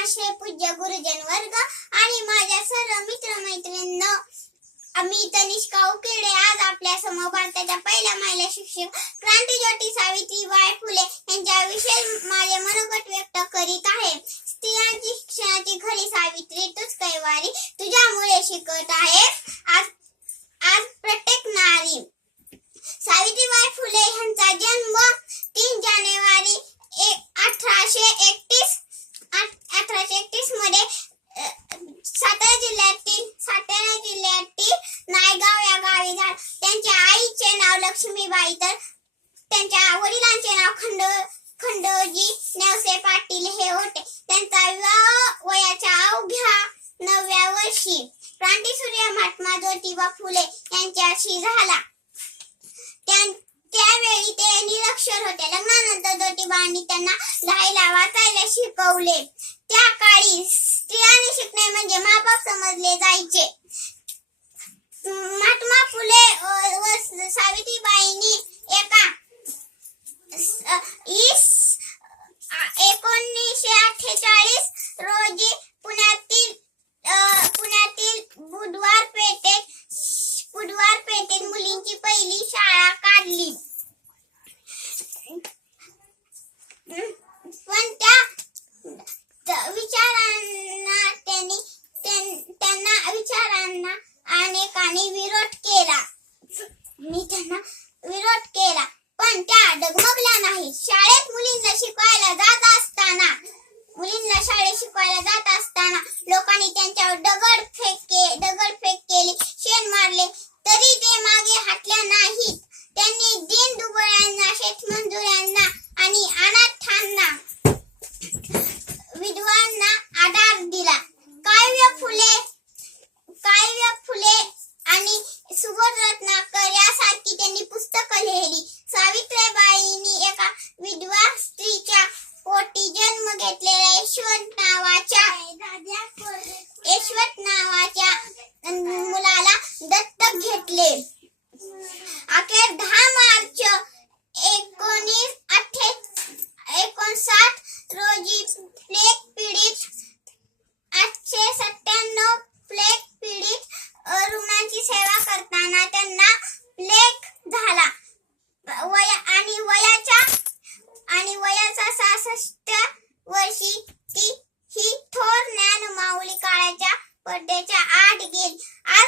महाश्रय पूज्य गुरुजन वर्ग आणि माझ्या सर्व मित्रमैत्रिणींनो आम्ही तनिष्का उकेडे आज आपल्यासमोर भारताच्या पहिल्या महिला शिक्षक क्रांतीज्योती सावित्रीबाई फुले यांच्याविषयी माझे मनोगत व्यक्त करीत आहे. स्त्रियांची शिक्षणाची खरी सावित्री तूच कैवारी तुझ्यामुळे शिकत आहे. लक्ष्मीबाई तर त्यांच्या वडिलांचे नाव खंड खंडोजी नेवसे पाटील हे होते. त्यांचा विवाह वयाच्या अवघ्या नवव्या वर्षी क्रांती सूर्य महात्मा ज्योतिबा फुले यांच्याशी झाला. त्यावेळी ते निरक्षर होते. लग्नानंतर ज्योतिबांनी त्यांना लिहायला वाचायला शिकवले. त्या काळी स्त्रियांनी शिकणे म्हणजे माबाप समजले जायचे. महात्मा सावित्रीबाईंनी एका एकोणीसशे अठ्ठेचाळीस रोजी पुण्यातील पुण्यातील बुधवार पेठेत बुधवार पेठेत मुलींची पहिली शाळा काढली. पण त्या विचारांना त्यांनी त्यांना विचारांना अनेकांनी विरोध केला. मी त्यांना विरोध केला. पण त्या डगमग प्लेग पीडित आठशे सत्त्याण्णव प्लेग पीडित रुग्णांची सेवा करताना त्यांना प्लेग झाला. वया आणि वयाच्या आणि वयाचा सहासष्ट वर्षी ती ही थोर ज्ञान माऊली काळाच्या पडद्याच्या आठ गेली.